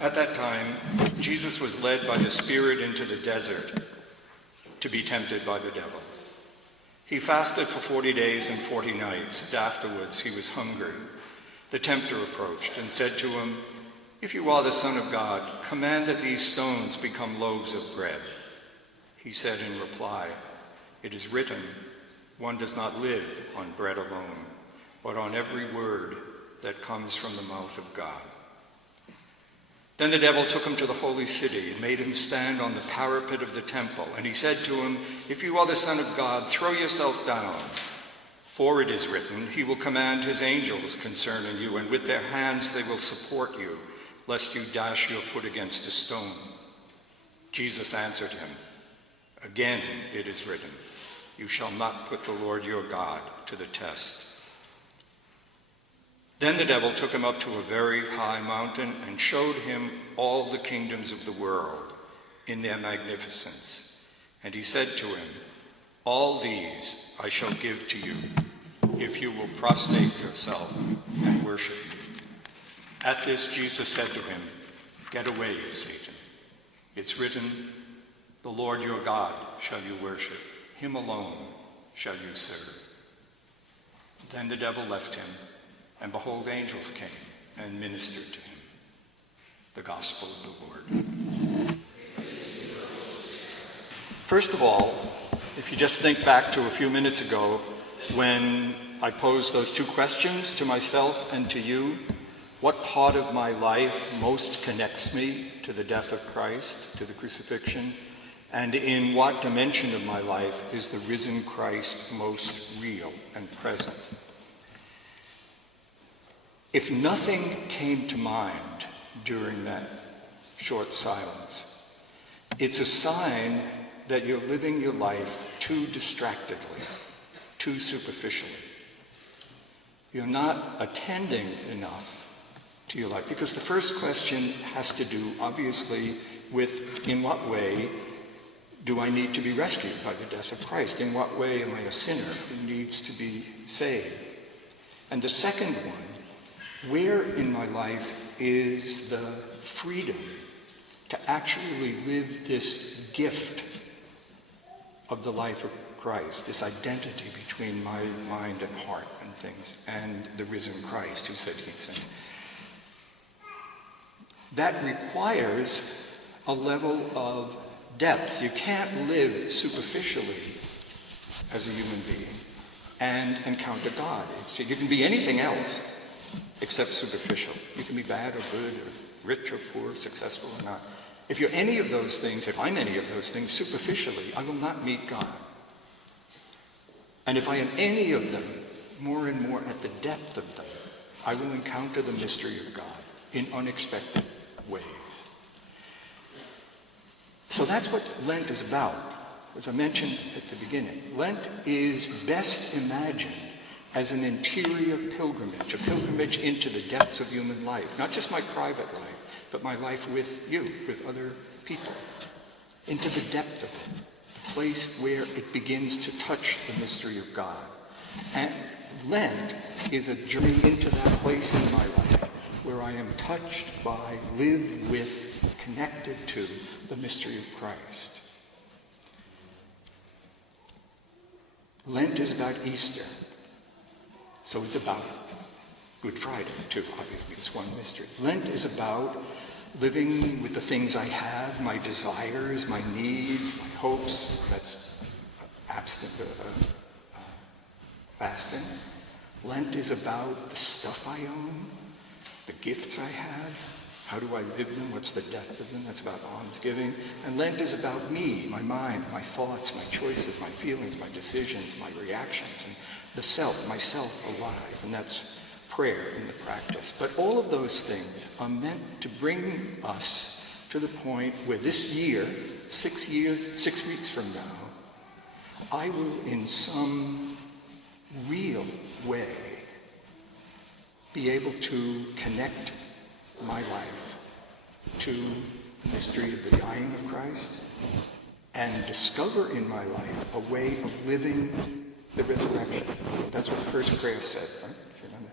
At that time, Jesus was led by the Spirit into the desert to be tempted by the devil. He fasted for 40 days and 40 nights, and afterwards he was hungry. The tempter approached and said to him, "If you are the Son of God, command that these stones become loaves of bread." He said in reply, "It is written, one does not live on bread alone, but on every word that comes from the mouth of God." Then the devil took him to the holy city and made him stand on the parapet of the temple. And he said to him, "If you are the Son of God, throw yourself down. For it is written, he will command his angels concerning you, and with their hands they will support you, lest you dash your foot against a stone." Jesus answered him, "Again it is written, you shall not put the Lord your God to the test." Then the devil took him up to a very high mountain and showed him all the kingdoms of the world in their magnificence. And he said to him, "All these I shall give to you, if you will prostrate yourself and worship me." At this Jesus said to him, "Get away, Satan. It's written, the Lord your God shall you worship. Him alone shall you serve." Then the devil left him, and behold, angels came and ministered to him. The Gospel of the Lord. First of all, if you just think back to a few minutes ago when I posed those two questions to myself and to you, what part of my life most connects me to the death of Christ, to the crucifixion, and in what dimension of my life is the risen Christ most real and present? If nothing came to mind during that short silence, it's a sign that you're living your life too distractedly, too superficially. You're not attending enough to your life, because the first question has to do, obviously, with in what way do I need to be rescued by the death of Christ? In what way am I a sinner who needs to be saved? And the second one, where in my life is the freedom to actually live this gift of the life of Christ, this identity between my mind and heart and things, and the risen Christ who said he'd sing? That requires a level of depth. You can't live superficially as a human being and encounter God. You can be anything else except superficial. You can be bad or good or rich or poor, successful or not. If you're any of those things, if I'm any of those things superficially, I will not meet God. And if I am any of them, more and more at the depth of them, I will encounter the mystery of God in unexpected ways. So that's what Lent is about. As I mentioned at the beginning, Lent is best imagined as an interior pilgrimage, a pilgrimage into the depths of human life, not just my private life, but my life with you, with other people, into the depth of it, the place where it begins to touch the mystery of God. And Lent is a journey into that place in my life where I am touched by, live with, connected to the mystery of Christ. Lent is about Easter. So it's about Good Friday, too, obviously. It's one mystery. Lent is about living with the things I have, my desires, my needs, my hopes. That's fasting. Lent is about the stuff I own, the gifts I have. How do I live them? What's the depth of them? That's about almsgiving. And Lent is about me, my mind, my thoughts, my choices, my feelings, my decisions, my reactions, and the self, myself alive. And that's prayer in the practice. But all of those things are meant to bring us to the point where this year, 6 weeks from now, I will in some real way be able to connect my life to the mystery of the dying of Christ and discover in my life a way of living the resurrection. That's what the first prayer said, right? If you remember.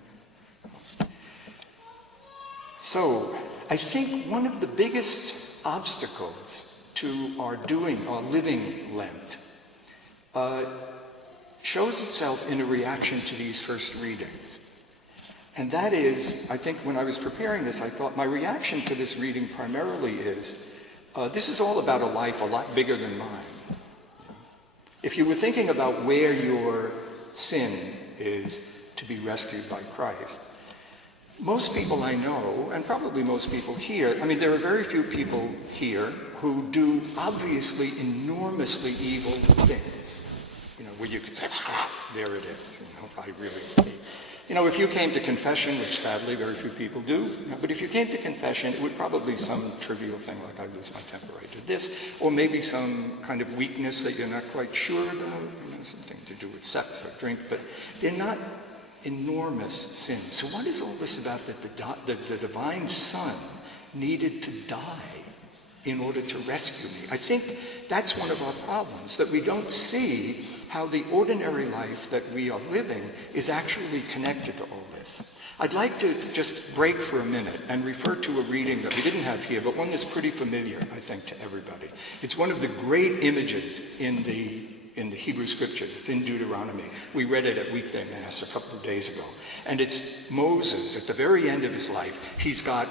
So, I think one of the biggest obstacles to our living Lent shows itself in a reaction to these first readings. And that is, I think when I was preparing this, I thought my reaction to this reading primarily is, this is all about a life a lot bigger than mine. If you were thinking about where your sin is to be rescued by Christ, most people I know, and probably most people here, I mean, there are very few people here who do obviously enormously evil things. You know, where you could say, there it is. You know, I really, you know, if you came to confession, which sadly very few people do, you know, but if you came to confession, it would probably be some trivial thing like I lose my temper, I did this, or maybe some kind of weakness that you're not quite sure about, you know, something to do with sex or drink, but they're not enormous sins. So what is all this about that the divine Son needed to die in order to rescue me? I think that's one of our problems, that we don't see how the ordinary life that we are living is actually connected to all this. I'd like to just break for a minute and refer to a reading that we didn't have here, but one that's pretty familiar, I think, to everybody. It's one of the great images in the Hebrew Scriptures. It's in Deuteronomy. We read it at weekday Mass a couple of days ago. And it's Moses at the very end of his life. He's got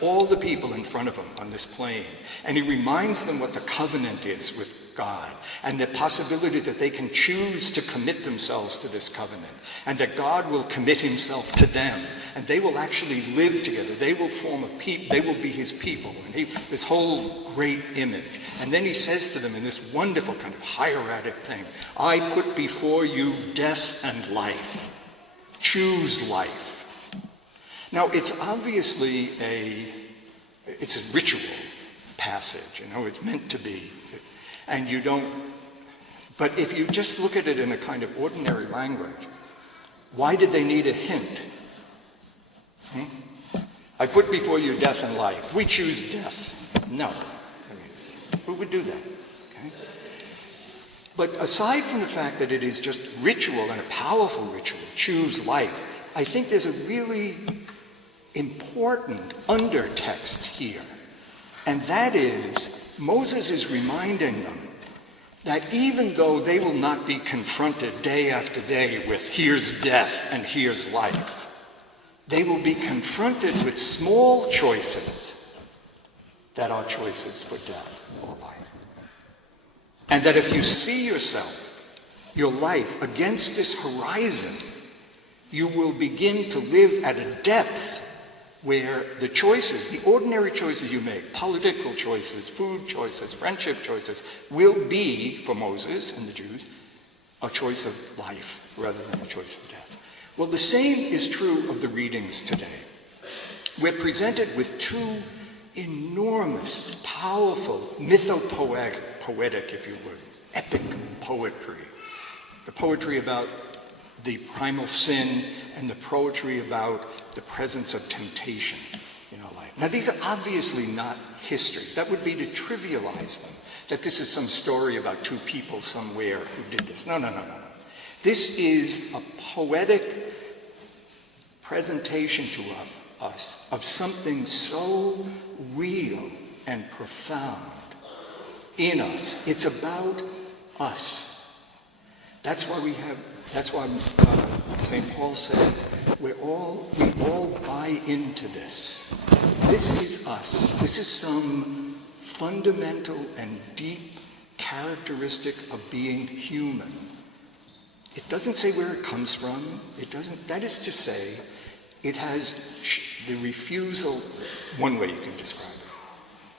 all the people in front of him on this plain. And he reminds them what the covenant is with God, and the possibility that they can choose to commit themselves to this covenant, and that God will commit himself to them, and they will actually live together. They will form a people. They will be his people. And this whole great image. And then he says to them in this wonderful kind of hieratic thing, I put before you death and life. Choose life. Now, it's obviously it's a ritual passage, you know, it's meant to be. And you don't, but if you just look at it in a kind of ordinary language, why did they need a hint? I put before you death and life. We choose death. No. I mean, who would do that? Okay? But aside from the fact that it is just ritual and a powerful ritual, choose life, I think there's a really important undertext here. And that is, Moses is reminding them that even though they will not be confronted day after day with here's death and here's life, they will be confronted with small choices that are choices for death or life. And that if you see yourself, your life, against this horizon, you will begin to live at a depth where the choices, the ordinary choices you make, political choices, food choices, friendship choices, will be, for Moses and the Jews, a choice of life rather than a choice of death. Well, the same is true of the readings today. We're presented with two enormous, powerful, mythopoetic, if you would, epic poetry. The poetry about the primal sin and the poetry about the presence of temptation in our life. Now, these are obviously not history. That would be to trivialize them, that this is some story about two people somewhere who did this. No. This is a poetic presentation to us of something so real and profound in us. It's about us. That's why St. Paul says, we all buy into this. This is us. This is some fundamental and deep characteristic of being human. It doesn't say where it comes from. That is to say, it has the refusal, one way you can describe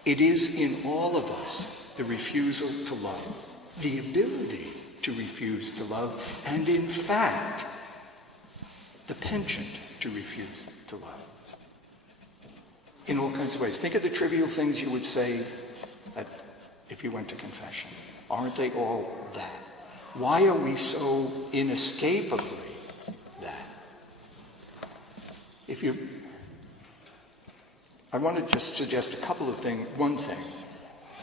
it. It is in all of us the refusal to love, the ability to refuse to love, and in fact, the penchant to refuse to love. In all kinds of ways. Think of the trivial things you would say if you went to confession. Aren't they all that? Why are we so inescapably that? I want to just suggest a couple of things. One thing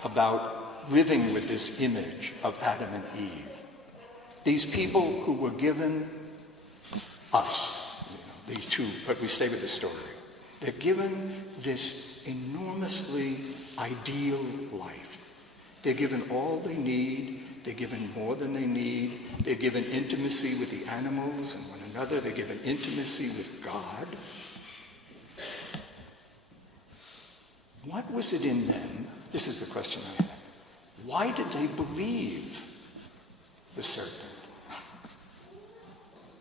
about living with this image of Adam and Eve. These people who were given us, these two, but we stay with the story. They're given this enormously ideal life. They're given all they need. They're given more than they need. They're given intimacy with the animals and one another. They're given intimacy with God. What was it in them? This is the question I have. Why did they believe the serpent?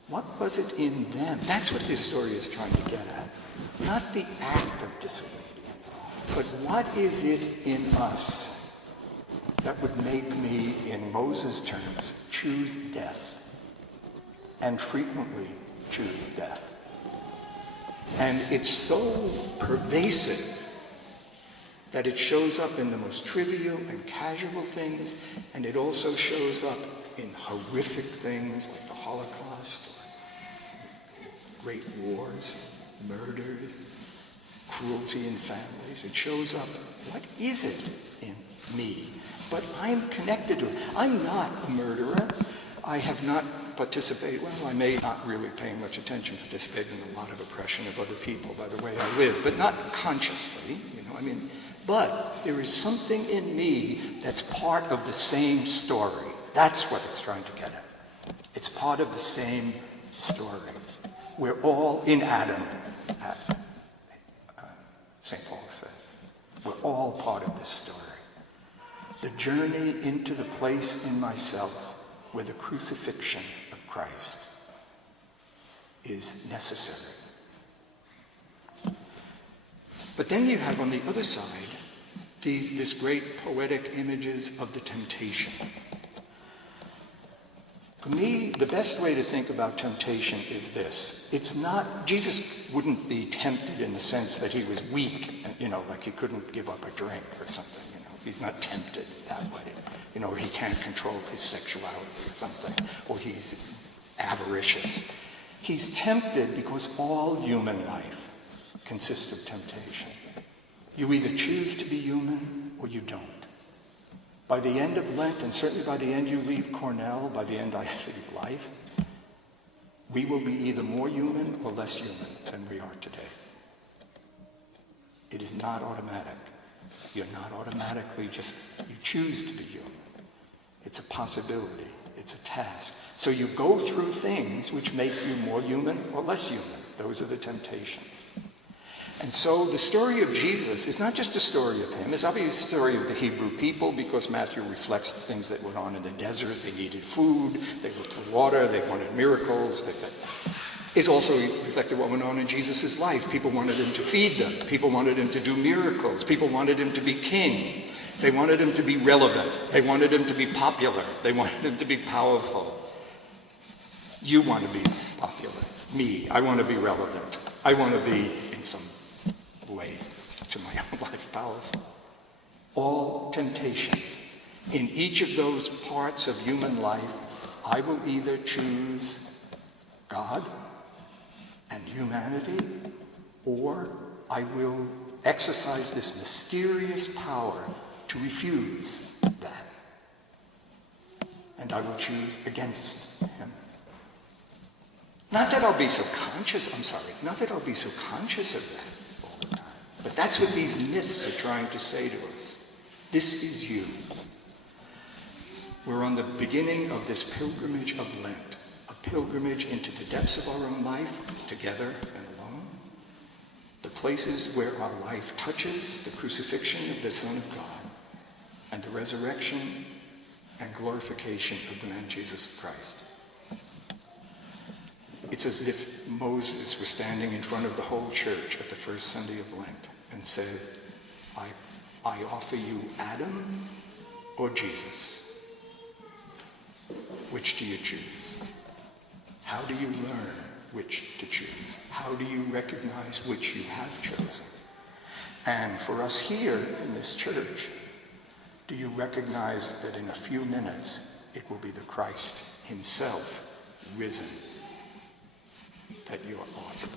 What was it in them? That's what this story is trying to get at. Not the act of disobedience, but what is it in us that would make me, in Moses' terms, choose death, and frequently choose death. And it's so pervasive that it shows up in the most trivial and casual things, and it also shows up in horrific things like the Holocaust, great wars, murders, cruelty in families. It shows up. What is it in me? But I'm connected to it. I'm not a murderer. I have not participated, well, I may not really pay much attention, participate in a lot of oppression of other people by the way I live, but not consciously, but there is something in me that's part of the same story. That's what it's trying to get at. It's part of the same story. We're all in Adam, St. Paul says. We're all part of this story. The journey into the place in myself where the crucifixion of Christ is necessary. But then you have on the other side this great poetic images of the temptation. For me, the best way to think about temptation is this. It's not, Jesus wouldn't be tempted in the sense that he was weak, like he couldn't give up a drink or something, He's not tempted that way. Or he can't control his sexuality or something, or he's avaricious. He's tempted because all human life consists of temptation. You either choose to be human or you don't. By the end of Lent, and certainly by the end you leave Cornell, by the end I leave life, we will be either more human or less human than we are today. It is not automatic. You're not automatically you choose to be human. It's a possibility. It's a task. So you go through things which make you more human or less human. Those are the temptations. And so the story of Jesus is not just a story of him. It's obviously a story of the Hebrew people because Matthew reflects the things that went on in the desert. They needed food. They looked for water. They wanted miracles. It also reflected what went on in Jesus' life. People wanted him to feed them. People wanted him to do miracles. People wanted him to be king. They wanted him to be relevant. They wanted him to be popular. They wanted him to be powerful. You want to be popular. Me, I want to be relevant. I want to be, in some way, to my own life, powerful. All temptations. In each of those parts of human life, I will either choose God and humanity, or I will exercise this mysterious power to refuse that. And I will choose against him. Not that I'll be so conscious of that all the time. But that's what these myths are trying to say to us. This is you. We're on the beginning of this pilgrimage of Lent. Pilgrimage into the depths of our own life, together and alone. The places where our life touches the crucifixion of the Son of God and the resurrection and glorification of the man Jesus Christ. It's as if Moses was standing in front of the whole church at the first Sunday of Lent and says, I offer you Adam or Jesus. Which do you choose? How do you learn which to choose? How do you recognize which you have chosen? And for us here in this church, do you recognize that in a few minutes it will be the Christ himself risen that you are offered?